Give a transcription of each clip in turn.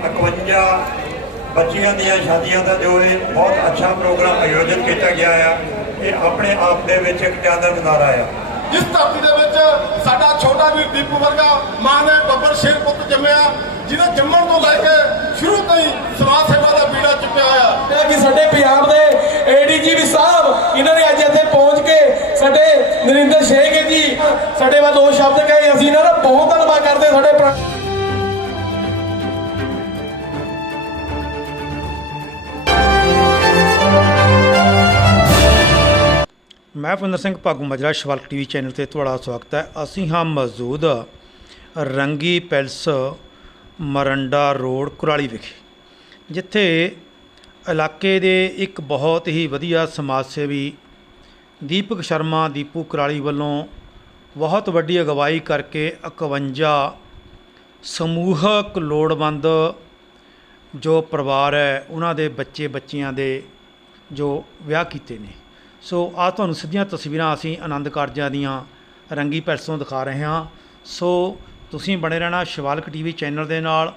51 ਬੱਚੀਆਂ ਦੀਆਂ ਸ਼ਾਦੀਆਂ ਦਾ ਜੋ ਇਹ ਬਹੁਤ ਅੱਛਾ ਪ੍ਰੋਗਰਾਮ ਆਯੋਜਿਤ ਕੀਤਾ ਗਿਆ ਆ ਇਹ ਆਪਣੇ ਆਪ ਦੇ ਵਿੱਚ ਇੱਕ ਚਾਦਰ ਮਨਾਰਾ ਆ। ਜਿਸ ਧਰਤੀ ਦੇ ਵਿੱਚ ਸਾਡਾ ਛੋਟਾ ਵੀਰ ਦੀਪੂ ਵਰਗਾ ਮਾਂ ਨੇ ਬੱਬਰ ਸ਼ੇਰ ਪੁੱਤ ਜੰਮਿਆ ਜਿਹਨੇ ਜੰਮਣ ਤੋਂ ਲੈ ਕੇ ਸ਼ੁਰੂ ਤੋਂ ਹੀ ਸਮਾਜ ਸੇਵਾ ਦਾ ਬੀੜਾ ਚੁੱਕਿਆ ਹੋਇਆ। ਕਿ ਸਾਡੇ ਪੰਜਾਬ ਦੇ ਏਡੀਜੀਪੀ ਸਾਹਿਬ ਇਹਨਾਂ ਨੇ ਅੱਜ ਇੱਥੇ ਪਹੁੰਚ ਕੇ ਸਾਡੇ ਨਰਿੰਦਰ ਸ਼ੇਖ ਜੀ ਸਾਡੇ ਵੱਲ ਦੋ ਸ਼ਬਦ ਕਹੇ ਅਸੀਂ ਇਹਨਾਂ ਦਾ ਬਹੁਤ ਧੰਨਵਾਦ ਕਰਦੇ ਹਾਂ ਸਾਡੇ ਮੈਂ ਭੁੰਦਰ ਸਿੰਘ ਭਾਗੂ ਮਜਰਾ, ਸ਼ਵਾਲਕ ਟੀਵੀ ਚੈਨਲ ਤੇ ਤੁਹਾਡਾ ਸਵਾਗਤ ਹੈ। ਅਸੀਂ ਹਾਂ ਮੌਜੂਦ ਰੰਗੀ ਪੈਲਸ, ਮਰੰਡਾ ਰੋਡ, ਕੁਰਾਲੀ ਵਿਖੇ, ਜਿੱਥੇ ਇਲਾਕੇ ਦੇ ਇੱਕ ਬਹੁਤ ਹੀ ਵਧੀਆ ਸਮਾਜ ਸੇਵੀ ਦੀਪਕ ਸ਼ਰਮਾ, ਦੀਪੂ ਕੁਰਾਲੀ ਵੱਲੋਂ ਬਹੁਤ ਵੱਡੀ ਅਗਵਾਈ ਕਰਕੇ 51 ਸਮੂਹਕ ਲੋੜਵੰਦ ਜੋ ਪਰਿਵਾਰ ਹੈ, ਉਹਨਾਂ ਦੇ ਬੱਚੇ ਬੱਚੀਆਂ ਦੇ ਜੋ ਵਿਆਹ ਕੀਤੇ ਨੇ। ਸੋ ਆ ਤੁਹਾਨੂੰ ਸਿੱਧੀਆਂ ਤਸਵੀਰਾਂ ਅਸੀਂ ਆਨੰਦ ਕਾਰਜਾਂ ਦੀਆਂ ਰੰਗੀ ਪੈਲਸੋਂ ਦਿਖਾ ਰਹੇ ਹਾਂ। ਸੋ ਤੁਸੀਂ ਬਣੇ ਰਹਿਣਾ ਸ਼ਿਵਾਲਕ ਟੀਵੀ ਚੈਨਲ ਦੇ ਨਾਲ।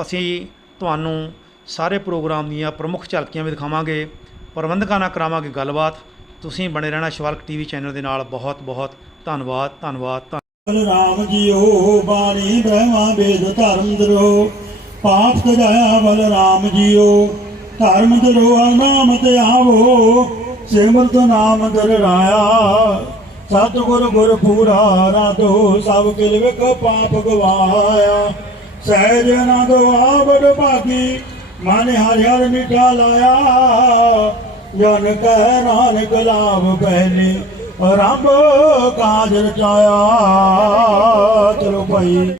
ਅਸੀਂ ਤੁਹਾਨੂੰ ਸਾਰੇ ਪ੍ਰੋਗਰਾਮ ਦੀਆਂ ਪ੍ਰਮੁੱਖ ਝਲਕੀਆਂ ਵੀ ਦਿਖਾਵਾਂਗੇ। ਪ੍ਰਬੰਧਕਾਂ ਨਾਲ ਕਰਾਵਾਂਗੇ ਗੱਲਬਾਤ। ਤੁਸੀਂ ਬਣੇ ਰਹਿਣਾ ਸ਼ਿਵਾਲਕ ਟੀਵੀ ਚੈਨਲ ਦੇ ਨਾਲ। ਬਹੁਤ ਬਹੁਤ ਧੰਨਵਾਦ ਧੰਨਵਾਦ, ਧੰਨ- ਬਲਰਾਮ ਜੀਓ, ਬਾਣੀ ਬ੍ਰਹਮਾ ਵੇਦ ਧਰਮ ਦਰੋ। ਪਾਪ ਸਜਾਇਆ ਬਲਰਾਮ ਜੀਓ। ਧਰਮ ਦਰੋ ਨਾਮ ਤੇ ਆਵੋ। ਸਿਮਰਤ ਨਾਮ ਦਰੜਾਇਆ ਸਤਿਗੁਰ ਗੁਰ ਪੂਰਾ ਰਾਧੋ ਸਭ ਕਿਲ ਵਿਖ ਪਾਪ ਗਵਾਇਆ। ਸਹਿਜ ਨਾ ਦਵਾ ਭਾਗੀ, ਮਨ ਹਰਿ ਹਰਿ ਮਿਠਾ ਲਾਇਆ। ਜਨ ਕਹਿ ਨਾਨਕ ਲਾਭ ਪਹਿਲੇ, ਰੱਬ ਕਾਜ ਰਚਾਇਆ ਚਲੋ ਭਾਈ।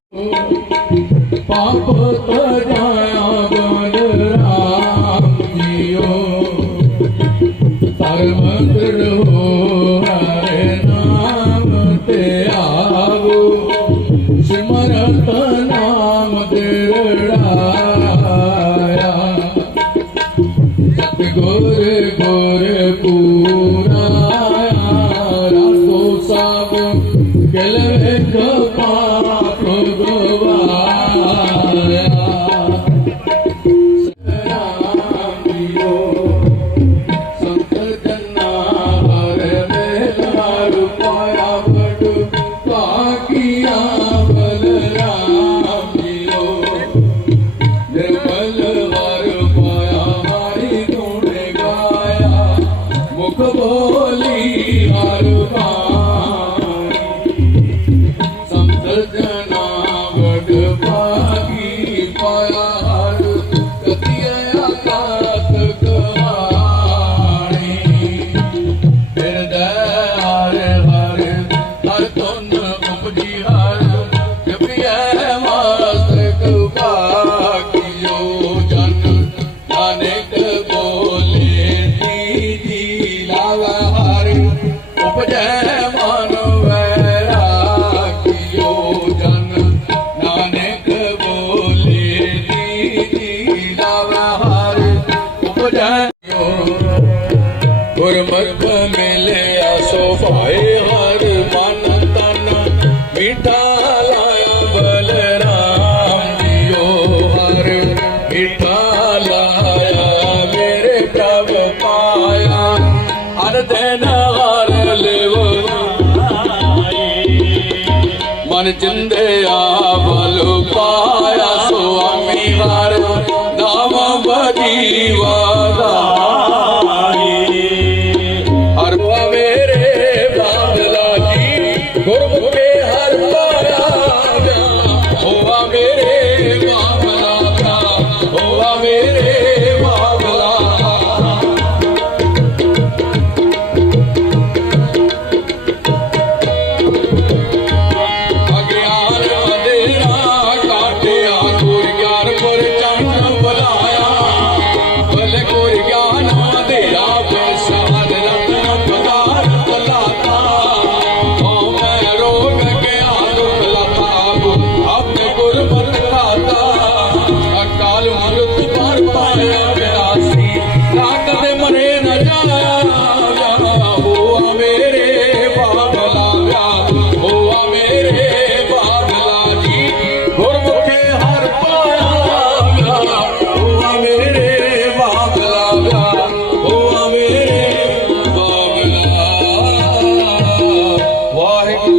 ਪਾਪ ਤਜਾਇਆ ਮਨ ਚਿੰਦਿਆ ਬਲ ਪਾਇਆ ਸੁਆਮੀ ਹਰ ਨਾਮ ਬਦੀ ਵਾਦਾਈ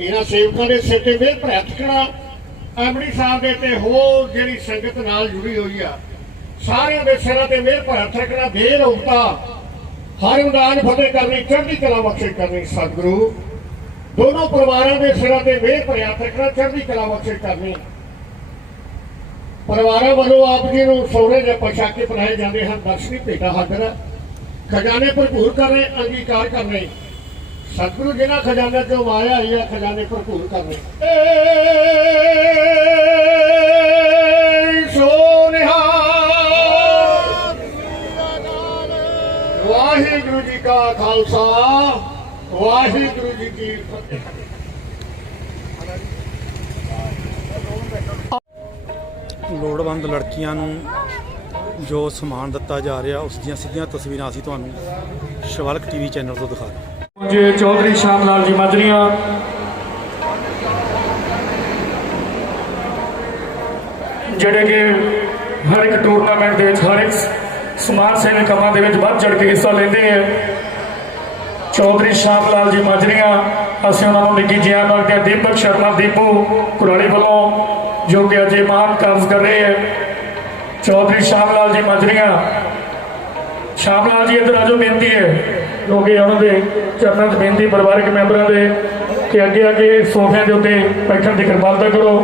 ਇਹਨਾਂ ਸੇਵਕਾਂ ਦੇ ਸਿਰ ਤੇ ਮਿਹਰ ਭਰਿਆ ਠਕਣਾ ਐਮੜੀ ਸਾਹਿਬ ਦੇ ਤੇ ਹੋਰ ਜਿਹੜੀ ਸੰਗਤ ਨਾਲ ਜੁੜੀ ਹੋਈ ਆ, ਸਾਰਿਆਂ ਦੇ ਸਿਰਾਂ ਤੇ ਮਿਹਰ ਭਰਿਆ ਠਕਣਾ ਦੇ ਹਰ ਉਦਾਨ ਫਤਿਹ ਕਰਨੀ, ਚੜ੍ਹਦੀ ਕਲਾ ਬਖਸ਼ੇ ਕਰਨੀ, ਸਤਿਗੁਰੂ। ਦੋਨੋਂ ਪਰਿਵਾਰਾਂ ਦੇ ਸਿਰਾਂ ਤੇ ਮਿਹਰ ਭਰਿਆ ਠਕਣਾ ਚੜ੍ਹਦੀ ਕਲਾ ਬਖਸ਼ੇ ਕਰਨੀ। ਪਰਿਵਾਰਾਂ ਵੱਲੋਂ ਆਪ ਜੀ ਨੂੰ ਸੋਨੇ ਦੇ ਪੋਸ਼ਾਕੇ ਪਹਿਨਾਏ ਜਾਂਦੇ ਹਨ, ਦਰਸ਼ਨੀ ਭੇਟਾ ਹਾਜ਼ਰ ਖਜ਼ਾਨੇ ਭਰਪੂਰ ਕਰ ਰਹੇ ਅੰਗੀਕਾਰ ਕਰਨੇ। ਸਤਿਗੁਰੂ ਜਿਨ੍ਹਾਂ ਖਜ਼ਾਨੇ ਚੋਂ ਮਾਇਆ ਆਈ ਹੈ ਖਜ਼ਾਨੇ ਭਰਪੂਰ ਕਰਨੇ ਵਾਹਿਗੁਰੂ ਜੀ ਕਾ ਖਾਲਸਾ ਵਾਹਿਗੁਰੂ ਜੀ ਕੀ ਫਤਿਹ। ਲੋੜਵੰਦ ਲੜਕੀਆਂ ਨੂੰ ਜੋ ਸਮਾਨ ਦਿੱਤਾ ਜਾ ਰਿਹਾ ਉਸ ਦੀਆਂ ਸਿੱਧੀਆਂ ਤਸਵੀਰਾਂ ਅਸੀਂ ਤੁਹਾਨੂੰ ਸ਼ਿਵਲਕ ਟੀਵੀ ਚੈਨਲ ਤੋਂ ਦਿਖਾ ਰਹੇ ਹਾਂ। ਜੀ ਚੌਧਰੀ ਸ਼ਾਮ ਲਾਲ ਜੀ ਮਾਜਰੀਆਂ ਜਿਹੜੇ ਕਿ ਹਰ ਇੱਕ ਟੂਰਨਾਮੈਂਟ ਦੇ ਵਿੱਚ ਹਰ ਇੱਕ ਸਮਾਜ ਸੇਵੀ ਕੰਮਾਂ ਦੇ ਵਿੱਚ ਵੱਧ ਚੜ ਕੇ ਹਿੱਸਾ ਲੈਂਦੇ ਹੈ ਚੌਧਰੀ ਸ਼ਾਮ ਲਾਲ ਜੀ ਮਾਜਰੀਆਂ ਅਸੀਂ ਉਹਨਾਂ ਨੂੰ ਨਿੱਘੀ ਜਿਆ ਕਰਦੇ ਹਾਂ ਦੀਪਕ ਸ਼ਰਮਾ ਦੀਪੂ ਕੁਰਾਲੀ ਵੱਲੋਂ ਜੋ ਕਿ ਅਜੇ ਮਾਨ ਕਾਰਜ ਕਰ ਰਹੇ ਹੈ ਚੌਧਰੀ ਸ਼ਾਮ ਲਾਲ ਜੀ ਮਾਜਰੀਆਂ ਸ਼ਾਮ ਲਾਲ ਜੀ ਇੱਧਰ ਆਜੋ ਬੇਨਤੀ ਹੈ। ਕਿਉਂਕਿ ਉਹਨਾਂ ਦੇ ਚਰਨਾਂ 'ਚ ਬੇਨਤੀ, ਪਰਿਵਾਰਕ ਮੈਂਬਰਾਂ ਦੇ, ਕਿ ਅੱਗੇ ਅੱਗੇ ਸੋਫਿਆਂ ਦੇ ਉੱਤੇ ਬੈਠਣ ਦੀ ਕਿਰਪਾਲਤਾ ਕਰੋ।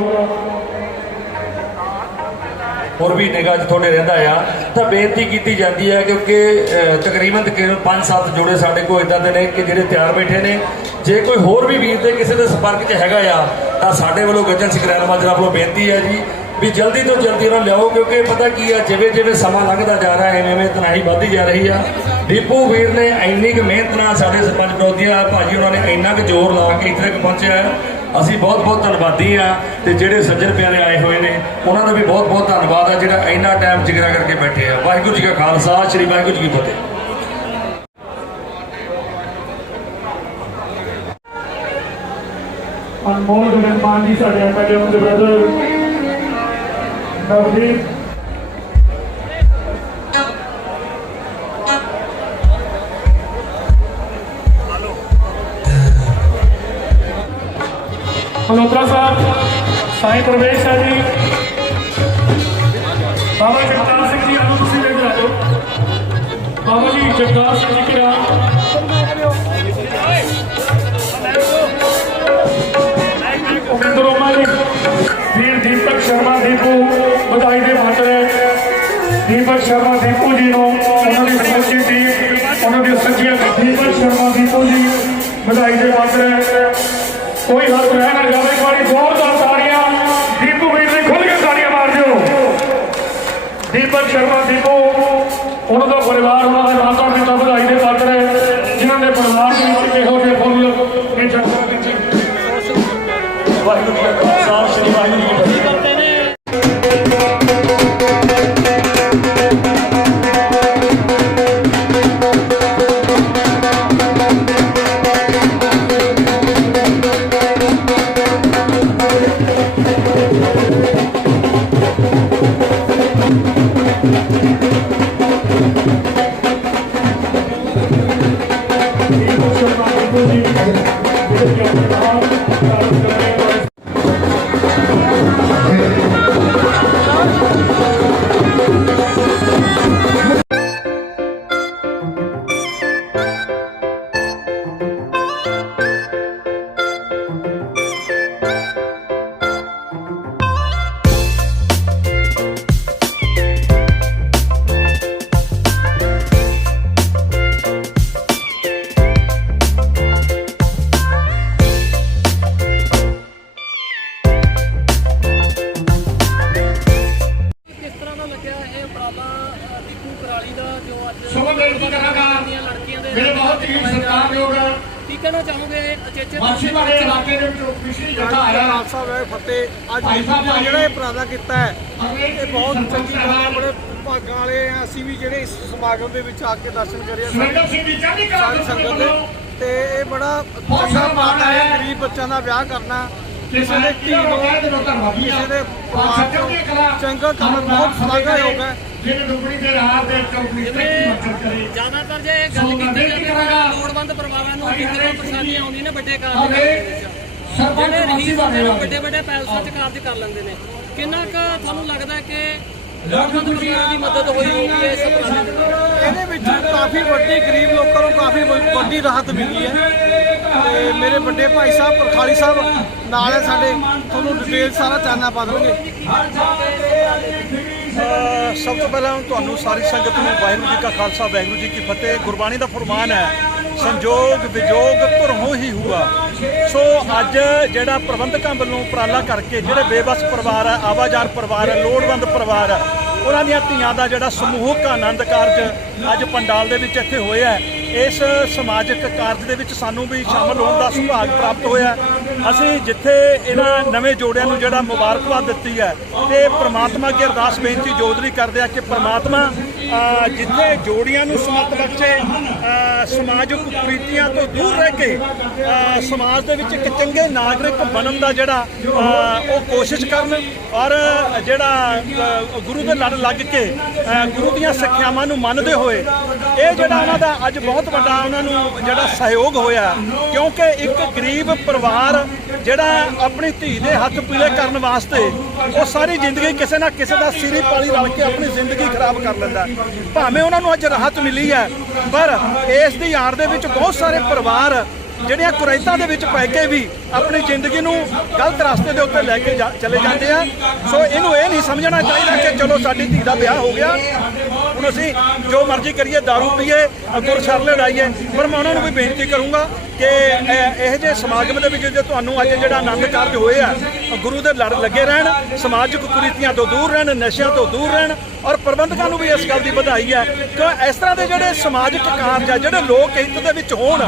ਹੋਰ ਵੀ ਨਿਗਾਹ 'ਚ ਤੁਹਾਡੇ ਰਹਿੰਦਾ ਆ। ਤਾਂ ਬੇਨਤੀ ਕੀਤੀ ਜਾਂਦੀ ਹੈ ਕਿਉਂਕਿ ਤਕਰੀਬਨ ਤਕਰੀਬਨ 5-7 ਜੋੜੇ ਸਾਡੇ ਕੋਲ ਇਦਾਂ ਦੇ ਨੇ ਕਿ ਜਿਹੜੇ ਤਿਆਰ ਬੈਠੇ ਨੇ। ਜੇ ਕੋਈ ਹੋਰ ਵੀ ਵੀਰ ਦੇ ਕਿਸੇ ਦੇ ਸੰਪਰਕ 'ਚ ਹੈਗਾ ਆ, ਤਾਂ ਸਾਡੇ ਵੱਲੋਂ ਗੱਜਣ ਸਿੰਘ ਰੈਲ ਮਾਜਰਾ ਵੱਲੋਂ ਬੇਨਤੀ ਹੈ ਜੀ। ਵੀ ਜਲਦੀ ਤੋਂ ਜਲਦੀ ਉਹਨਾਂ ਨੂੰ ਲਿਆਓ, ਕਿਉਂਕਿ ਪਤਾ ਕੀ ਆ, ਜਿਵੇਂ ਜਿਵੇਂ ਸਮਾਂ ਲੰਘਦਾ ਜਾ ਰਿਹਾ ਹੈ ਐਵੇਂ ਐਵੇਂ ਵੱਧਦੀ ਜਾ ਰਹੀ ਆ। ਦੀਪੂ ਵੀਰ ਨੇ ਇੰਨੀ ਕੁ ਮਿਹਨਤ ਨਾਲ ਸਾਡੇ ਸਰਪੰਚ ਵਿਰੋਧੀਆਂ ਭਾਜੀ ਉਹਨਾਂ ਨੇ ਇੰਨਾ ਕੁ ਜ਼ੋਰ ਲਾ ਕੇ ਇੱਥੇ ਤੱਕ ਪਹੁੰਚਿਆ ਅਸੀਂ ਬਹੁਤ ਬਹੁਤ ਧੰਨਵਾਦੀ ਆ ਤੇ ਜਿਹੜੇ ਸੱਜਣ ਪਿਆਰੇ ਆਏ ਹੋਏ ਨੇ, ਉਹਨਾਂ ਦਾ ਵੀ ਬਹੁਤ ਬਹੁਤ ਧੰਨਵਾਦ ਆ, ਜਿਹੜਾ ਇੰਨਾ ਟਾਈਮ ਜਿਗਰਾ ਕਰਕੇ ਬੈਠੇ ਆ। ਵਾਹਿਗੁਰੂ ਜੀ ਕਾ ਖਾਲਸਾ, ਸ੍ਰੀ ਵਾਹਿਗੁਰੂ ਜੀ ਕੀ ਫਤਿਹ। ਅਨਮੋਲ ਗੁਰਮਾਨ ਜੀ, ਸਾਡੇ ਐਮਐਲਏ ਦੇ ਬ੍ਰਦਰ। ਨਵਦੀਪ ਮਲਹੋਤਰਾ ਸਾਹਿਬ ਸਾਈਂ ਪ੍ਰਵੇਸ਼ ਹੈ ਜੀ। ਬਾਬਾ ਜਗਤਾਰ ਸਿੰਘ ਜੀ, ਆਓ ਤੁਸੀਂ ਲੈ ਜਾਓ। ਬਾਬਾ ਜੀ, ਜਗਤਾਰ ਸਿੰਘ ਜੀ ਕਿਰਾ ਦੀਪਕ ਸ਼ਰਮਾ ਵਿੱਚ ਆ ਕੇ ਦਰਸ਼ਨ ਕਰਿਆ ਸਾਰੀ ਦੇ ਸੰਗਤ ਦੇ। ਤੇ ਇਹ ਬੜਾ ਚੰਗਾ ਮਾਣਾ ਹੈ ਗਰੀਬ ਬੱਚਿਆਂ ਦਾ ਵਿਆਹ ਕਰਨਾ। ਕਿਸੇ ਦੇ ਧੀ ਨੂੰ ਕਿਸੇ ਦੇ ਚੰਗਾ ਕੰਮ ਬਹੁਤ ਸ਼ਲਾਘਾਯੋਗ ਹੈ ਜਿਹਨੇ ਡੁੱਬਣੀ ਦੇ ਰਾਹ ਦੇ ਕੰਪਨੀ ਤੇ ਮਦਦ ਕਰੇ। ਜ਼ਿਆਦਾਤਰ ਜੇ ਗੱਲ ਕੀਤੀ ਜਾਵੇ ਲੋੜਵੰਦ ਪਰਿਵਾਰਾਂ ਨੂੰ ਕਿਤੇ ਪਰੇਸ਼ਾਨੀ ਆਉਂਦੀ ਨਾ ਵੱਡੇ ਕਾਰਜ ਕਰਨ ਦੇ ਵਿੱਚ। ਜਿਹੜੇ ਰਹੀਸ ਵੱਡੇ ਵੱਡੇ ਪੈਲਸਾਂ 'ਚ ਕਾਰਜ ਕਰ ਲੈਂਦੇ ਨੇ। ਕਿੰਨਾ ਕੁ ਤੁਹਾਨੂੰ ਲੱਗਦਾ ਹੈ ਕਿ ਦੀ ਮਦਦ ਹੋਈ ਇਸ ਨਾਲ? ਇਹਦੇ ਵਿੱਚ ਕਾਫੀ ਵੱਡੀ ਗਰੀਬ ਲੋਕਾਂ ਨੂੰ ਕਾਫੀ ਵੱਡੀ ਰਾਹਤ ਮਿਲੀ ਹੈ। ਤੇ ਮੇਰੇ ਵੱਡੇ ਭਾਈ ਸਾਹਿਬ ਪ੍ਰਖਾਲੀ ਸਾਹਿਬ ਨਾਲ ਹੈ ਸਾਡੇ। ਤੁਹਾਨੂੰ ਡਿਟੇਲ ਸਾਰਾ ਚਾਨਣਾ ਪਾ ਦੇਣਗੇ। ਸਭ ਤੋਂ ਪਹਿਲਾਂ ਤੁਹਾਨੂੰ ਸਾਰੀ ਸੰਗਤ ਨੂੰ ਵਾਹਿਗੁਰੂ ਜੀ ਕਾ ਖਾਲਸਾ, ਵਾਹਿਗੁਰੂ ਜੀ ਕੀ ਫਤਿਹ। ਗੁਰਬਾਣੀ ਦਾ ਫਰਮਾਨ ਹੈ, ਸੰਜੋਗ ਵਿਜੋਗ ਧੁਰਮੋ ਹੀ ਹੁਆ। ਸੋ ਅੱਜ ਜਿਹੜਾ ਪ੍ਰਬੰਧਕਾਂ ਵੱਲੋਂ ਉਪਰਾਲਾ ਕਰਕੇ ਜਿਹੜੇ ਬੇਬਸ ਪਰਿਵਾਰ ਹੈ, ਆਵਾਜ਼ਾਰ ਪਰਿਵਾਰ ਹੈ, ਲੋੜਵੰਦ ਪਰਿਵਾਰ ਹੈ, ਉਹਨਾਂ ਦੀਆਂ ਧੀਆਂ ਦਾ ਜਿਹੜਾ ਸਮੂਹਕ ਆਨੰਦ ਕਾਰਜ ਅੱਜ ਪੰਡਾਲ ਦੇ ਵਿੱਚ ਇੱਥੇ ਹੋਇਆ ਇਸ ਸਮਾਜਿਕ ਕਾਰਜ ਦੇ ਵਿੱਚ ਸਾਨੂੰ ਵੀ ਸ਼ਾਮਲ ਹੋਣ ਦਾ ਸੁਭਾਗ ਪ੍ਰਾਪਤ ਹੋਇਆ ਅਸੀਂ ਜਿੱਥੇ ਇਹਨਾਂ ਨਵੇਂ ਜੋੜਿਆਂ ਨੂੰ ਜਿਹੜਾ ਮੁਬਾਰਕਬਾਦ ਦਿੱਤੀ ਹੈ ਤੇ ਪ੍ਰਮਾਤਮਾ ਅੱਗੇ ਅਰਦਾਸ ਬੇਨਤੀ ਜੋਦਰੀ ਕਰਦੇ ਆ ਕਿ ਪ੍ਰਮਾਤਮਾ ਜਿੱਥੇ ਜੋੜੀਆਂ ਨੂੰ ਸਮਤ ਬਖਸ਼ੇ ਸਮਾਜਿਕ ਪ੍ਰੀਤੀਆਂ ਤੋਂ ਦੂਰ ਰਹਿ ਕੇ ਸਮਾਜ ਦੇ ਵਿੱਚ ਇੱਕ ਚੰਗੇ ਨਾਗਰਿਕ ਬਣਨ ਦਾ ਜਿਹੜਾ ਉਹ ਕੋਸ਼ਿਸ਼ ਕਰਨ ਔਰ ਜਿਹੜਾ ਗੁਰੂ ਦੇ ਲੜ ਲੱਗ ਕੇ ਗੁਰੂ ਦੀਆਂ ਸਿੱਖਿਆਵਾਂ ਨੂੰ ਮੰਨਦੇ ਹੋਏ, ਇਹ ਜਿਹੜਾ ਉਹਨਾਂ ਦਾ ਅੱਜ ਬਹੁਤ ਵੱਡਾ ਉਹਨਾਂ ਨੂੰ ਜਿਹੜਾ ਸਹਿਯੋਗ ਹੋਇਆ, ਕਿਉਂਕਿ ਇੱਕ ਗਰੀਬ ਪਰਿਵਾਰ ਜਿਹੜਾ ਆਪਣੀ ਧੀ ਦੇ ਹੱਥ ਪੀਲੇ ਕਰਨ ਵਾਸਤੇ ਉਹ ਸਾਰੀ ਜ਼ਿੰਦਗੀ ਕਿਸੇ ਨਾ ਕਿਸੇ ਦਾ ਸਿਰੀ ਪਾਲੀ ਰਲ ਕੇ ਆਪਣੀ ਜ਼ਿੰਦਗੀ ਖਰਾਬ ਕਰ ਲੈਂਦਾ ਭਾਵੇਂ ਉਹਨਾਂ ਨੂੰ ਅੱਜ ਰਾਹਤ ਮਿਲੀ ਹੈ, ਪਰ ਇਸ ਦੀ ਆੜ ਦੇ ਵਿੱਚ ਬਹੁਤ ਸਾਰੇ ਪਰਿਵਾਰ ਜਿਹੜੀਆਂ ਕੁਰੈਤਾਂ ਦੇ ਵਿੱਚ ਪੈ ਕੇ ਵੀ ਆਪਣੀ ਜ਼ਿੰਦਗੀ ਨੂੰ ਗਲਤ ਰਸਤੇ ਦੇ ਉੱਤੇ ਲੈ ਕੇ ਜਾ- ਚਲੇ ਜਾਂਦੇ ਆ। ਸੋ ਇਹਨੂੰ ਇਹ ਨਹੀਂ ਸਮਝਣਾ ਚਾਹੀਦਾ ਕਿ ਚਲੋ ਸਾਡੀ ਧੀ ਦਾ ਵਿਆਹ ਹੋ ਗਿਆ। ਹੁਣ ਅਸੀਂ ਜੋ ਮਰਜ਼ੀ ਕਰੀਏ दारू ਪੀਏ ਗੁਰ ਛਰਲੇ ਲਾਈਏ ਪਰ ਮੈਂ ਉਹਨਾਂ ਨੂੰ ਵੀ ਬੇਨਤੀ ਕਰੂੰਗਾ ਕਿ ਇਹ ਇਹ ਜੇ ਸਮਾਗਮ ਦੇ ਵਿੱਚ ਜੇ ਤੁਹਾਨੂੰ ਅੱਜ ਜਿਹੜਾ ਆਨੰਦ ਕਾਰਜ ਹੋਏ ਆ ਗੁਰੂ ਦੇ ਲੜ ਲੱਗੇ ਰਹਿਣ, ਸਮਾਜਿਕ ਕੁਰੀਤੀਆਂ ਤੋਂ ਦੂਰ ਰਹਿਣ, ਨਸ਼ਿਆਂ ਤੋਂ ਦੂਰ ਰਹਿਣ ਔਰ ਪ੍ਰਬੰਧਕਾਂ ਨੂੰ ਵੀ ਇਸ ਗੱਲ ਦੀ ਵਧਾਈ ਹੈ ਕਿ ਇਸ ਤਰ੍ਹਾਂ ਦੇ ਜਿਹੜੇ ਸਮਾਜਿਕ ਕਾਰਜ ਆ, ਜਿਹੜੇ ਲੋਕ ਹਿੱਤ ਦੇ ਵਿੱਚ ਹੋਣ,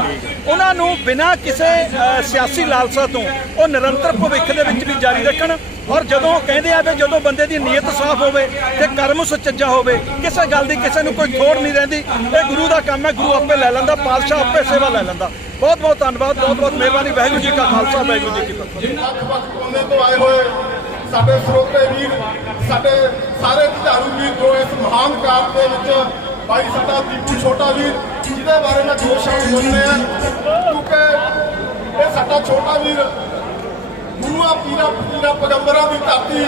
ਉਹਨਾਂ ਨੂੰ ਬਿਨਾਂ ਕਿਸੇ ਸਿਆਸੀ ਸਿਆਸੀ ਲਾਲਸਾ ਤੋਂ ਉਹ ਨਿਰੰਤਰ ਭਵਿੱਖ ਦੇ ਵਿੱਚ ਵੀ ਜਾਰੀ ਰੱਖਣ ਔਰ ਜਦੋਂ ਕਹਿੰਦੇ ਆ ਵੀ ਜਦੋਂ ਬੰਦੇ ਦੀ ਨੀਅਤ ਸਾਫ਼ ਹੋਵੇ ਤੇ ਕਰਮ ਸੁਚੱਜਾ ਹੋਵੇ, ਕਿਸੇ ਗੱਲ ਦੀ ਕਿਸੇ ਨੂੰ ਕੋਈ ਥੋੜ ਨਹੀਂ ਰਹਿੰਦੀ, ਇਹ ਗੁਰੂ ਦਾ ਕੰਮ ਹੈ, ਗੁਰੂ ਆਪੇ ਲੈ ਲੈਂਦਾ, ਪਾਤਸ਼ਾਹ ਆਪੇ ਸੇਵਾ ਲੈ ਲੈਂਦਾ। ਬਹੁਤ ਬਹੁਤ ਧੰਨਵਾਦ ਬਹੁਤ ਬਹੁਤ ਮਿਹਰਬਾਨੀ, ਵਾਹਿਗੁਰੂ ਜੀ ਕਾ ਖਾਲਸਾ, ਵਾਹਿਗੁਰੂ ਜੀ ਕੀ ਫਤਿਹ। ਵੱਖ-ਵੱਖ ਕੋਨੇ ਤੋਂ ਆਏ ਹੋਏ, ਸਾਡੇ ਸਰੋਤੇ ਵੀਰ, ਸਾਡੇ ਸਾਰੇ ਧਾਰੂ ਵੀਰ ਜੋ ਇਸ ਮਹਾਨ ਕਾਰਜ ਦੇ ਵਿੱਚ ਭਾਈ ਸਾਡਾ ਦੀਪੂ ਛੋਟਾ ਵੀਰ, ਜਿਹਦੇ ਬਾਰੇ ਮੈਂ ਦੋ ਸ਼ਬਦ ਬੋਲਣੇ ਆ। ਕਿਉਂਕਿ ਇਹ ਸਾਡਾ ਛੋਟਾ ਵੀਰ ਗੁਰੂਆਂ ਪੀਰਾਂ ਪੀਰਾਂ ਪੈਗੰਬਰਾਂ ਦੀ ਧਰਤੀ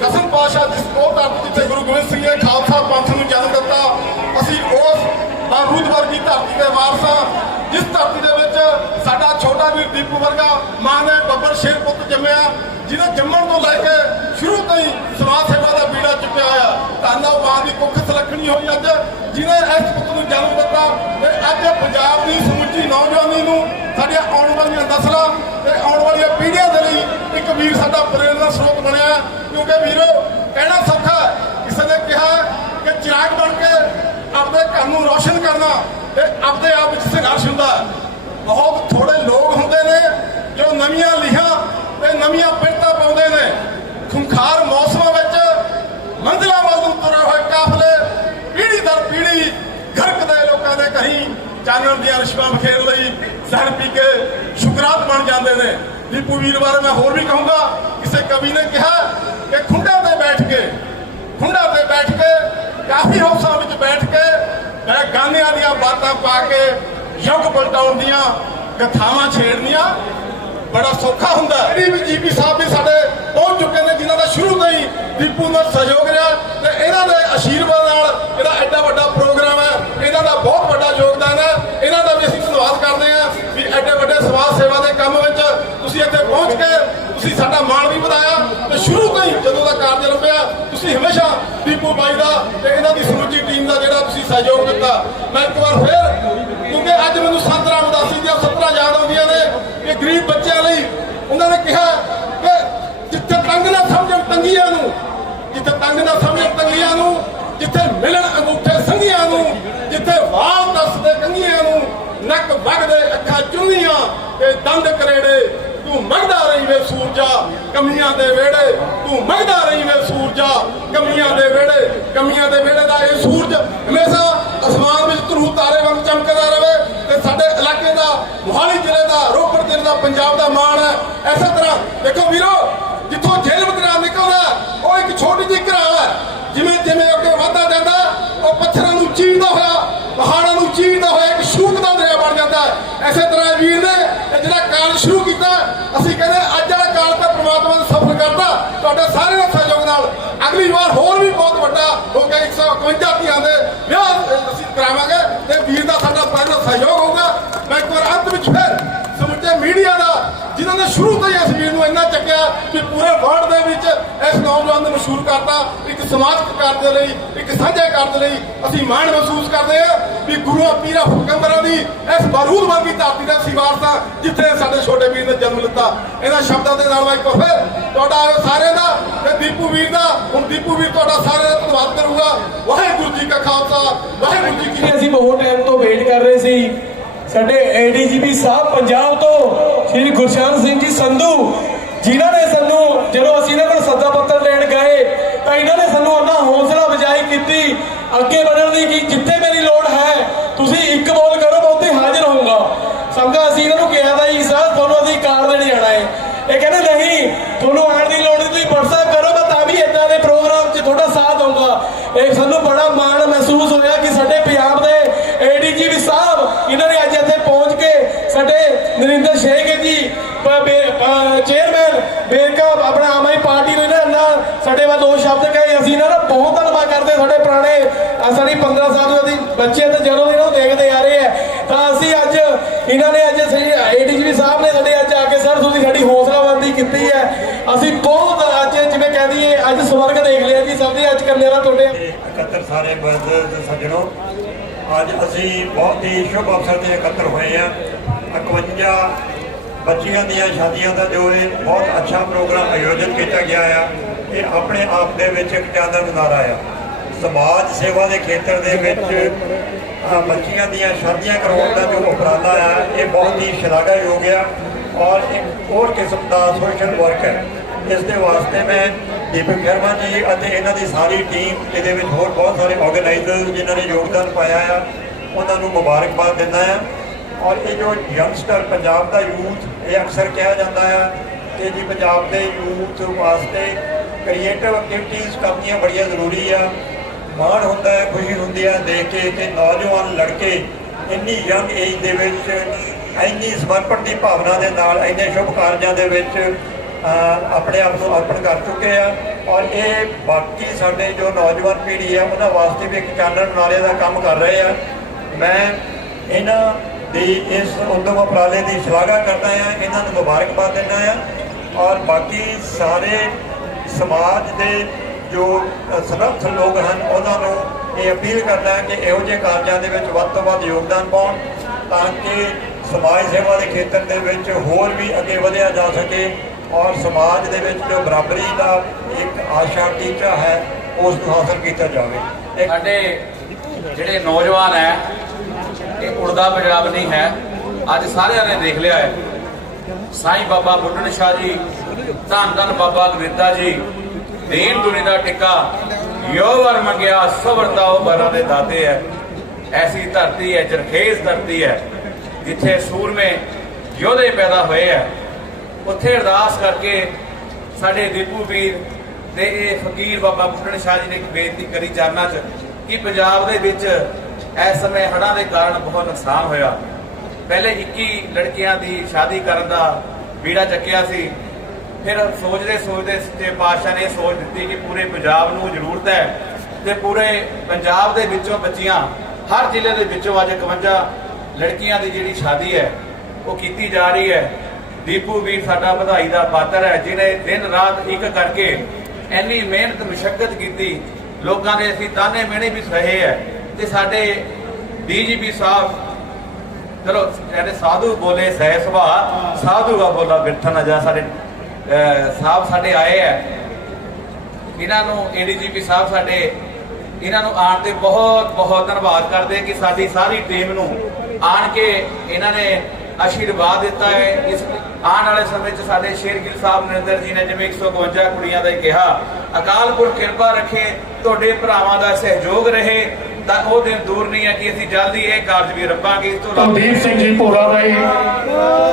ਕਸਮ ਪਾਸ਼ਾ ਜਿਸ ਉਹ ਧਰਤੀ ਜਿੱਥੇ ਗੁਰੂ ਗੋਬਿੰਦ ਸਿੰਘ ਨੇ ਖਾਲਸਾ ਪੰਥ ਨੂੰ ਜਨਮ ਦਿੱਤਾ, ਅਸੀਂ ਉਸ ਬਾਰੂਦ ਵਰਗੀ ਧਰਤੀ ਦੇ ਵਾਰਸ ਹਾਂ, ਜਿਸ ਧਰਤੀ ਦੇ ਵਿੱਚ ਸਾਡਾ ਛੋਟਾ ਵੀਰ ਦੀਪੂ ਵਰਗਾ ਮਾਂ ਨੇ ਬੱਬਰ ਸ਼ੇਰ ਪੁੱਤ ਜੰਮਿਆ, ਜਿਹਨੇ ਜੰਮਣ ਤੋਂ ਲੈ ਕੇ ਸ਼ੁਰੂ ਤੋਂ ਹੀ ਸਮਾਜ ਸੇਵਾ ਦਾ ਬੀੜਾ ਚੁੱਕਿਆ ਹੋਇਆ। ਧੰਨ ਉਹ ਮਾਂ ਦੀ ਕੁੱਖ ਸਲੱਖਣੀ ਹੋਈ ਅੱਜ, ਜਿਹਨੇ ਇਸ ਪੁੱਤ ਨੂੰ ਜਨਮ ਦਿੱਤਾ ਤੇ ਅੱਜ ਪੰਜਾਬ ਦੀ ਸਮੁੱਚੀ ਨੌਜਵਾਨੀ ਨੂੰ ਸਾਡੀਆਂ ਆਉਣ ਵਾਲੀਆਂ ਨਸਲਾਂ ਤੇ ਆਉਣ ਵਾਲੀਆਂ ਪੀੜ੍ਹੀਆਂ ਦੇ ਲਈ ਇੱਕ ਵੀਰ ਸਾਡਾ ਪ੍ਰੇਰਨਾ ਸਰੋਤ ਬਣਿਆ ਕਿਉਂਕਿ ਵੀਰੋ, ਕਹਿਣਾ ਸੌਖਾ ਕਿਸੇ ਨੇ ਕਿਹਾ ਕਿ ਚਿਰਾਗ ਬਣ ਕੇ ਆਪਦੇ ਘਰ ਨੂੰ ਰੌਸ਼ਨ ਕਰਨਾ ਤੇ ਆਪਦੇ ਆਪ ਵਿੱਚ ਸੰਘਰਸ਼ ਹੁੰਦਾ ਬਹੁਤ ਥੋੜੇ ਲੋਕ ਹੁੰਦੇ ਨੇ ਜੋ ਨਵੀਆਂ ਲਿਖਾਂ ਤੇ ਨਵੀਆਂ ਪਿਰਤਾਂ ਪਾਉਂਦੇ ਨੇ। ਖੁੰਖਾਰ ਮੌਸਮਾਂ ਵਿੱਚ ਮੰਜ਼ਿਲਾਂ ਵੱਲ ਨੂੰ ਤੁਰੇ ਹੋਏ ਕਾਫਲੇ ਪੀੜੀ ਦਰ ਪੀੜ੍ਹੀ, ਘਰਕਦੇ ਲੋਕਾਂ ਦੇ ਕਹੀਂ ਚਾਨਣ ਦੀਆਂ ਰਿਸ਼ਵਾਂ ਬਖੇਰ ਲਈ ਸਹਿਣ ਪੀ ਕੇ ਸ਼ੁਕਰਾਤ ਬਣ ਜਾਂਦੇ ਨੇ। ਦੀਪੂ ਵੀਰ ਬਾਰੇ ਮੈਂ ਹੋਰ ਵੀ ਕਹੂੰਗਾ, ਕਿਸੇ ਕਵੀ ਨੇ ਕਿਹਾ ਕਿ ਖੁੰਡਾਂ ਤੇ ਬੈਠ ਕੇ, ਖੁੰਡਾਂ ਤੇ ਬੈਠ ਕੇ, ਕਾਫੀ ਹਾਊਸਾਂ ਵਿੱਚ ਬੈਠ ਕੇ ਮੈਂ ਗਾਨਿਆਂ ਦੀਆਂ ਬਾਤਾਂ ਪਾ ਕੇ ਯੁੱਗ ਪਲਟਾਉਣ ਦੀਆਂ ਕਥਾਵਾਂ ਛੇੜਨੀਆਂ ਬੜਾ ਸੌਖਾ ਹੁੰਦਾ। ਹੈ ਵੀ ਜੀਪੀ ਸਾਹਿਬ ਵੀ ਸਾਡੇ ਪਹੁੰਚ ਚੁੱਕੇ ਨੇ, ਜਿਨ੍ਹਾਂ ਦਾ ਸ਼ੁਰੂ ਤੋਂ ਹੀ ਦੀਪੂ ਨਾਲ ਸਹਿਯੋਗ ਰਿਹਾ ਤੇ ਇਹਨਾਂ ਦੇ ਆਸ਼ੀਰਵਾਦ ਨਾਲ ਜਿਹੜਾ ਐਡਾ ਵੱਡਾ ਪ੍ਰੋਗਰਾਮ ਹੈ, ਇਹਨਾਂ ਦਾ ਬਹੁਤ ਵੱਡਾ ਯੋਗ ਧੰਨਵਾਦ ਕਰਦੇ ਹਾਂ ਵੀ ਐਡੇ ਵੱਡੇ ਸਮਾਜ ਸੇਵਾ ਦੇ ਕੰਮ ਵਿੱਚ ਤੁਸੀਂ ਇੱਥੇ ਪਹੁੰਚ ਕੇ ਤੁਸੀਂ ਸਾਡਾ ਮਾਣ ਵੀ ਵਧਾਇਆ ਤੇ ਸ਼ੁਰੂ ਤੋਂ ਹੀ ਜਦੋਂ ਦਾ ਕਾਰਜ ਲੰਬਿਆ ਤੁਸੀਂ ਹਮੇਸ਼ਾ ਦੀਪੂ ਬਾਈ ਦਾ ਤੇ ਇਹਨਾਂ ਦੀ ਸਮੁੱਚੀ ਟੀਮ ਦਾ ਜਿਹੜਾ ਤੁਸੀਂ ਸਹਿਯੋਗ ਦਿੱਤਾ। ਮੈਂ ਇੱਕ ਵਾਰ ਫੇਰ ਕਿਉਂਕਿ ਅੱਜ ਮੈਨੂੰ ਸੰਤ ਰਾਮਦਾਸੀ ਦੀਆਂ ਸਤਰਾਂ ਯਾਦ ਆਉਂਦੀਆਂ ਨੇ ਕਿ ਗਰੀਬ ਬੱਚਿਆਂ ਲਈ ਉਹਨਾਂ ਨੇ ਕਿਹਾ ਕਿ ਜਿੱਥੇ ਤੰਗ ਨਾ ਸਮਝਣ ਤੰਗੀਆਂ ਨੂੰ, ਜਿੱਥੇ ਤੰਗ ਨਾ ਸਮਝਣ ਤੰਗੀਆਂ ਨੂੰ ਜਿੱਥੇ ਮਿਲਣ ਅੰਗੂਠੇ ਸੰਘੀਆਂ ਨੂੰ, ਜਿੱਥੇ ਵਾਹ ਦੱਸਦੇ ਕੰਗੀਆਂ ਨੂੰ ਨੱਕ ਵਗਦੇ ਅੱਖਾਂ ਚੁੰਨੀਆਂ ਤੇ ਦੰਦ ਕਰੇੜੇ, ਤੂੰ ਮੰਗਦਾ ਰਹੀ ਵੇ ਸੂਰਜਾ, ਕਮੀਆਂ ਦੇ ਵੇੜੇ ਤੂੰ ਮੰਗਦਾ ਰਹੀ ਵੇ ਸੂਰਜਾ, ਕਮੀਆਂ ਦੇ ਵੇੜੇ ਕਮੀਆਂ ਦੇ ਵੇੜੇ ਦਾ ਇਹ ਸੂਰਜ ਹਮੇਸ਼ਾ ਅਸਮਾਨ ਵਿੱਚ ਧਰੂ ਤਾਰੇ ਵਾਂਗ ਚਮਕਦਾ ਰਹੇ ਤੇ ਸਾਡੇ ਇਲਾਕੇ ਦਾ, ਮੋਹਾਲੀ ਜ਼ਿਲ੍ਹੇ ਦਾ, ਰੋਪੜ ਜ਼ਿਲ੍ਹੇ ਦਾ, ਪੰਜਾਬ ਦਾ ਮਾਣ ਹੈ। ਐਸਾ ਤਰ੍ਹਾਂ ਦੇਖੋ ਵੀਰੋ, ਜਿੱਥੋਂ ਜੇਲ੍ਹ ਬਦਨਾਮ ਨਿਕਲਦਾ, ਉਹ ਇੱਕ ਛੋਟੀ ਜਿਹੀ आपका सहयोग होगा मैं एक बार अंत में फिर समूचे मीडिया का ਕਿਹਾ ਕਿ ਪੂਰੇ ਵਰਲਡ ਦੇ ਵਿੱਚ ਇਸ ਨੌਜਵਾਨ ਨੂੰ ਮਸ਼ਹੂਰ ਕਰਤਾ। ਇੱਕ ਸਮਾਜਿਕ ਕਾਰਜ ਦੇ ਲਈ, ਇੱਕ ਸਾਂਝੇ ਕਾਰਜ ਦੇ ਲਈ ਅਸੀਂ ਮਾਣ ਮਹਿਸੂਸ ਕਰਦੇ ਹਾਂ ਵੀ ਗੁਰੂਆਂ, ਪੀਰਾਂ ਹੁਕਮਰਾਂ ਦੀ ਇਸ ਬਾਰੂਦ ਵਰਗੀ ਧਰਤੀ ਦਾ ਅਸੀਂ ਵਾਰਸ ਜਿੱਥੇ ਸਾਡੇ ਛੋਟੇ ਵੀਰ ਨੇ ਜਨਮ ਲਿੱਤਾ। ਇਹਨਾਂ ਸ਼ਬਦਾਂ ਦੇ ਨਾਲ ਮੈਂ ਇੱਕ ਫਿਰ ਤੁਹਾਡਾ ਸਾਰਿਆਂ ਦਾ ਤੇ ਦੀਪੂ ਵੀਰ ਦਾ। ਹੁਣ ਦੀਪੂ ਵੀਰ ਤੁਹਾਡਾ ਸਾਰਿਆਂ ਦਾ ਧੰਨਵਾਦ ਕਰੂਗਾ। ਵਾਹਿਗੁਰੂ ਜੀ ਕਾ ਖਾਲਸਾ, ਵਾਹਿਗੁਰੂ ਜੀ ਕੀ ਅਸੀਂ ਬਹੁਤ ਟਾਈਮ ਤੋਂ ਵੇਟ ਕਰ ਰਹੇ ਸੀ। ਸਾਡੇ ਏਡੀਜੀਪੀ ਸਾਹਿਬ ਪੰਜਾਬ ਤੋਂ ਸ਼੍ਰੀ ਗੁਰਸ਼ਰਨ ਸਿੰਘ ਜੀ ਸੰਧੂ, ਜਿਨ੍ਹਾਂ ਨੇ ਸਾਨੂੰ ਜਦੋਂ ਅਸੀਂ ਇਹਨਾਂ ਕੋਲ ਸੱਦਾ ਪੱਤਰ ਲੈਣ ਗਏ ਤਾਂ ਇਹਨਾਂ ਨੇ ਸਾਨੂੰ ਉਹਨਾਂ ਹੌਸਲਾ ਵਜਾਈ ਕੀਤੀ, ਅੱਗੇ ਵਧਣ ਦੀ ਕਿ ਜਿੱਥੇ ਮੇਰੀ ਲੋੜ ਹੈ, ਤੁਸੀਂ ਇੱਕ ਬੋਲ ਕਰੋ, ਮੈਂ ਉੱਥੇ ਹਾਜ਼ਰ ਹੋਊਗਾ। ਸਮਝਾ ਅਸੀਂ ਇਹਨਾਂ ਨੂੰ ਕਿਹਾ ਤਾਂ ਜੀ, ਸਰ, ਤੁਹਾਨੂੰ ਅਸੀਂ ਕਾਰ ਦੇਣ ਜਾਣਾ ਹੈ। ਇਹ ਕਹਿੰਦੇ, ਨਹੀਂ, ਤੁਹਾਨੂੰ ਆਉਣ ਦੀ ਲੋੜ ਨਹੀਂ, ਤੁਸੀਂ WhatsApp ਕਰੋ, ਮੈਂ ਤਾਂ ਵੀ ਇਦਾਂ ਦੇ ਪ੍ਰੋਗਰਾਮ 'ਚ ਤੁਹਾਡਾ ਸਾਥ ਦਊਂਗਾ। ਇਹ ਸਾਨੂੰ ਬੜਾ ਮਾਣ ਮਹਿਸੂਸ ਹੋਇਆ ਕਿ ਸਾਡੇ ਪੰਜਾਬ ਦੇ ਏਡੀਜੀਪੀ ਸਾਹਿਬ ਇਹਨਾਂ ਨੇ ਅੱਜ ਇੱਥੇ ਪਹੁੰਚ ਕੇ ਸਾਡੇ ਨਰਿੰਦਰ ਸ਼ੇਖ ਜੀ। ਚੇਅਰਮੈਨ ਬੇਰਕਾ ਆਪਣਾ ਆਮ ਆਦਮੀ ਪਾਰਟੀ ਨੂੰ ਇਹਨਾਂ ਨਾਲ ਸਾਡੇ ਵੱਲ ਦੋ ਸ਼ਬਦ ਕਹੇ। ਅਸੀਂ ਇਹਨਾਂ ਦਾ ਬਹੁਤ ਧੰਨਵਾਦ ਕਰਦੇ ਸਾਡੇ ਪੁਰਾਣੇ, ਆਹ 15 ਸਾਲ ਤੋਂ ਬੱਚੇ ਤੇ ਜਦੋਂ ਇਹਨਾਂ ਨੂੰ ਦੇਖਦੇ ਆ ਰਹੇ ਆ। ਤਾਂ ਅਸੀਂ ਅੱਜ ਇਹਨਾਂ ਨੇ ਅੱਜ ਏਡੀਜੀਪੀ ਸਾਹਿਬ ਨੇ ਸਾਡੇ ਅੱਜ ਆ ਕੇ ਸਰ ਤੁਸੀਂ ਸਾਡੀ ਹੌਸਲਾਬੰਦੀ ਕੀਤੀ ਹੈ। ਅਸੀਂ ਬਹੁਤ ਅੱਜ ਜਿਵੇਂ ਕਹਿੰਦੀ ਦਈਏ, ਅੱਜ ਸਵਰਗ ਦੇਖ ਲਿਆ ਜੀ ਸਭ ਦੇ, ਅੱਜ ਕੰਨੇ ਦਾ ਤੁਹਾਡੇ ਤੇ ਇਕੱਤਰ ਸਾਰੇ ਬਜ਼ੁਰਗ ਸੱਜਣੋ, ਅੱਜ ਅਸੀਂ ਬਹੁਤ ਹੀ ਸ਼ੁਭ ਅਵਸਰ ਤੇ ਇਕੱਤਰ ਹੋਏ ਆ 51 ਬੱਚੀਆਂ ਦੀਆਂ ਸ਼ਾਦੀਆਂ ਦਾ ਜੋ ਇਹ ਬਹੁਤ ਅੱਛਾ ਪ੍ਰੋਗਰਾਮ ਆਯੋਜਿਤ ਕੀਤਾ ਗਿਆ ਆ, ਇਹ ਆਪਣੇ ਆਪ ਦੇ ਵਿੱਚ ਇੱਕ ਚਾਨਣ ਨਜ਼ਾਰਾ ਆ। ਸਮਾਜ ਸੇਵਾ ਦੇ ਖੇਤਰ ਦੇ ਵਿੱਚ ਬੱਚੀਆਂ ਦੀਆਂ ਸ਼ਾਦੀਆਂ ਕਰਾਉਣ ਦਾ ਜੋ ਉਪਰਾਲਾ ਆ, ਇਹ ਬਹੁਤ ਹੀ ਸ਼ਲਾਘਾਯੋਗ ਆ ਔਰ ਇੱਕ ਹੋਰ ਕਿਸਮ ਦਾ ਸੋਸ਼ਲ ਵਰਕ ਹੈ। ਇਸ ਦੇ ਵਾਸਤੇ ਮੈਂ ਦੀਪਕ ਸ਼ਰਮਾ ਜੀ ਅਤੇ ਇਹਨਾਂ ਦੀ ਸਾਰੀ ਟੀਮ, ਇਹਦੇ ਵਿੱਚ ਹੋਰ ਬਹੁਤ ਸਾਰੇ ਆਰਗੇਨਾਈਜ਼ਰਸ ਜਿਨ੍ਹਾਂ ਨੇ ਯੋਗਦਾਨ ਪਾਇਆ ਆ, ਉਹਨਾਂ ਨੂੰ ਮੁਬਾਰਕਬਾਦ ਦਿੰਦਾ ਆ। ਔਰ ਇਹ ਜੋ ਯੰਗਸਟਰ ਪੰਜਾਬ ਦਾ ਯੂਥ ਇਹ ਅਕਸਰ ਕਿਹਾ ਜਾਂਦਾ ਆ ਕਿ ਜੀ ਪੰਜਾਬ ਦੇ ਯੂਥ ਵਾਸਤੇ ਕ੍ਰੀਏਟਿਵ ਐਕਟੀਵਿਟੀਜ਼ ਕਰਨੀਆਂ ਬੜੀਆਂ ਜ਼ਰੂਰੀ ਆ। ਮਾਣ ਹੁੰਦਾ ਹੈ, ਖੁਸ਼ੀ ਹੁੰਦੀ ਹੈ ਦੇਖ ਕੇ ਕਿ ਨੌਜਵਾਨ ਲੜਕੇ ਇੰਨੀ ਯੰਗ ਏਜ ਦੇ ਵਿੱਚ, ਇੰਨੀ ਸਮਰਪਣ ਦੀ ਭਾਵਨਾ ਦੇ ਨਾਲ ਇੰਨੇ ਸ਼ੁਭ ਕਾਰਜਾਂ ਦੇ ਵਿੱਚ ਆਪਣੇ ਆਪ ਨੂੰ ਅਰਪਣ ਕਰ ਚੁੱਕੇ ਆ। ਔਰ ਇਹ ਬਾਕੀ ਸਾਡੇ ਜੋ ਨੌਜਵਾਨ ਪੀੜ੍ਹੀ ਆ, ਉਹਨਾਂ ਵਾਸਤੇ ਵੀ ਇੱਕ ਚਾਨਣ ਨਾਲੇ ਦਾ ਕੰਮ ਕਰ ਰਹੇ ਆ। ਮੈਂ ਇਹਨਾਂ ਦੀ ਇਸ ਉਦਮ ਉਪਰਾਲੇ ਦੀ ਸ਼ਲਾਘਾ ਕਰਦਾ ਆ ਇਹਨਾਂ ਨੂੰ ਮੁਬਾਰਕਬਾਦ ਦਿੰਦਾ ਆ ਔਰ ਬਾਕੀ ਸਾਰੇ ਸਮਾਜ ਦੇ ਜੋ ਅ, ਸਮਰੱਥ ਲੋਕ ਹਨ ਉਹਨਾਂ ਨੂੰ ਇਹ ਅਪੀਲ ਕਰਦਾ ਕਿ ਇਹੋ ਜਿਹੇ ਕਾਰਜਾਂ ਦੇ ਵਿੱਚ ਵੱਧ ਤੋਂ ਵੱਧ ਯੋਗਦਾਨ ਪਾਉਣ ਤਾਂ ਕਿ ਸਮਾਜ ਸੇਵਾ ਦੇ ਖੇਤਰ ਦੇ ਵਿੱਚ ਹੋਰ ਵੀ ਅੱਗੇ ਵਧਿਆ ਜਾ ਸਕੇ ਔਰ ਸਮਾਜ ਦੇ ਵਿੱਚ ਜੋ ਬਰਾਬਰੀ ਦਾ ਇੱਕ ਆਸ਼ਾ ਟੀਚਾ ਹੈ ਉਸ ਨੂੰ ਹਾਸਲ ਕੀਤਾ ਜਾਵੇ। ਸਾਡੇ ਜਿਹੜੇ ਨੌਜਵਾਨ ਹੈ ਉੜਦਾ ਪੰਜਾਬ ਨਹੀਂ ਹੈ। ਅੱਜ ਸਾਰਿਆਂ ਨੇ ਦੇਖ ਲਿਆ ਹੈ। ਸਾਈਂ ਬਾਬਾ ਬੁੱਢਣ ਸ਼ਾਹ ਜੀ, ਧੰਨ ਧੰਨ ਬਾਬਾ ਗੁਰਿੱਦਾ ਜੀ, ਦੇਨ ਦੁਨੀ ਦਾ ਟਿੱਕਾ। ਯੋ ਵਰ ਮੰਗਿਆ ਸਵਰਤਾ ਉਹ ਬਰਾਂ ਦੇ ਦਾਤੇ ਹੈ। ਐਸੀ ਧਰਤੀ ਹੈ, ਜਰਖੇਜ਼ ਧਰਤੀ ਹੈ, ਜਿੱਥੇ ਸੂਰਮੇ ਯੋਧੇ ਪੈਦਾ ਹੋਏ ਹੈ। ਉੱਥੇ ਅਰਦਾਸ ਕਰਕੇ ਸਾਡੇ ਦੀਪੂ ਵੀਰ ਤੇ ਇਹ ਫਕੀਰ ਬਾਬਾ ਬੁੱਢਣ ਸ਼ਾਹ ਜੀ ਨੇ ਇੱਕ ਬੇਨਤੀ ਕਰੀ ਜਾਨਣਾ ਚ ਕਿ ਪੰਜਾਬ ਦੇ ਵਿੱਚ ਇਸ ਸਮੇਂ ਹੜ੍ਹਾਂ ਦੇ ਕਾਰਨ ਬਹੁਤ ਨੁਕਸਾਨ ਹੋਇਆ। ਪਹਿਲੇ 21 ਲੜਕੀਆਂ ਦੀ ਸ਼ਾਦੀ ਕਰਨ ਦਾ ਬੀੜਾ ਚੱਕਿਆ ਸੀ। ਫਿਰ ਸੋਚਦੇ ਸੋਚਦੇ ਸੱਚੇ ਪਾਤਸ਼ਾਹ ਨੇ ਇਹ ਸੋਚ ਦਿੱਤੀ ਕਿ ਪੂਰੇ ਪੰਜਾਬ ਨੂੰ ਜ਼ਰੂਰਤ ਹੈ ਤੇ ਪੂਰੇ ਪੰਜਾਬ ਦੇ ਵਿੱਚੋਂ ਬੱਚੀਆਂ, ਹਰ ਜ਼ਿਲ੍ਹੇ ਦੇ ਵਿੱਚੋਂ ਅੱਜ 51 ਲੜਕੀਆਂ ਦੀ ਜਿਹੜੀ ਸ਼ਾਦੀ ਹੈ, ਉਹ ਕੀਤੀ ਜਾ ਰਹੀ ਹੈ। ਦੀਪੂ ਵੀਰ ਸਾਡਾ ਵਧਾਈ ਦਾ ਪਾਤਰ ਹੈ, ਜਿਹਨੇ ਦਿਨ ਰਾਤ ਇੱਕ ਕਰਕੇ ਇੰਨੀ ਮਿਹਨਤ ਮੁਸ਼ਕਲ ਕੀਤੀ। ਲੋਕਾਂ ਦੇ ਅਸੀਂ ਤਾਨੇ ਮਿਹਣੇ ਵੀ ਸਹੇ ਹੈ। ਤੇ ਸਾਡੇ ਡੀਜੀਪੀ ਸਾਹਿਬ, ਚਲੋ ਕਹਿੰਦੇ ਸਾਧੂ ਬੋਲੇ ਸਹਿ ਸੁਭਾ ਸਾਧੂ ਦਾ ਬੋਲਾ ਬਿਰਥ ਨਾ ਜਾ ਸਾਡੇ ਸਾਹਿਬ ਸਾਡੇ ਆਏ ਹੈ ਇਹਨਾਂ ਨੂੰ, ਏਡੀਜੀਪੀ ਸਾਹਿਬ ਸਾਡੇ, ਇਹਨਾਂ ਨੂੰ ਆਉਣ ਤੇ ਬਹੁਤ ਬਹੁਤ ਧੰਨਵਾਦ ਕਰਦੇ ਕਿ ਸਾਡੀ ਸਾਰੀ ਟੀਮ ਨੂੰ ਆਣ ਕੇ ਇਹਨਾਂ ਨੇ ਆਸ਼ੀਰਵਾਦ ਦਿੱਤਾ ਹੈ। ਇਸ ਆਉਣ ਵਾਲੇ ਸਮੇਂ 'ਚ ਸਾਡੇ ਸ਼ੇਰਗਿੱਲ ਸਾਹਿਬ, ਨਰਿੰਦਰ ਜੀ ਨੇ ਜਿਵੇਂ 152 ਕੁੜੀਆਂ ਦਾ ਕਿਹਾ, ਅਕਾਲ ਪੁਰਖ ਕਿਰਪਾ ਰੱਖੇ, ਤੁਹਾਡੇ ਭਰਾਵਾਂ ਦਾ ਸਹਿਯੋਗ ਰਹੇ ਤਾਂ ਉਹ ਦਿਨ ਦੂਰ ਨਹੀਂ ਹੈ ਕਿ ਅਸੀਂ ਜਲਦੀ ਇਹ ਕਾਰਜ ਵੀ ਰੱਬਾਂਗੇ। ਇਸ ਤੋਂ ਕੁਲਦੀਪ ਸਿੰਘ ਜੀ ਭੋਰਾ ਦਾ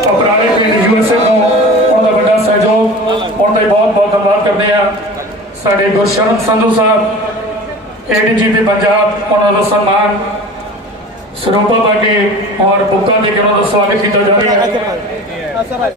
ਅਪਰਾਲੇ ਪਿੰਡ ਯੂਐਸਏ ਤੋਂ ਉਹਨਾਂ ਦਾ ਵੱਡਾ ਸਹਿਯੋਗ ਉਹਨਾਂ ਦਾ ਬਹੁਤ ਬਹੁਤ ਧੰਨਵਾਦ ਕਰਦੇ ਆ ਸਾਡੇ ਗੁਰਸ਼ਰਨ ਸੰਧੂ ਸਾਹਿਬ ਏਡੀਜੀਪੀ ਪੰਜਾਬ, ਉਹਨਾਂ ਦਾ ਸਨਮਾਨ ਸਰੂਪਾ ਬਾਗੇ ਔਰ ਬੁੱਕਾ ਦੇ ਕੇ ਉਹਨਾਂ ਦਾ ਸਵਾਗਤ ਕੀਤਾ ਜਾ ਰਿਹਾ ਹੈ।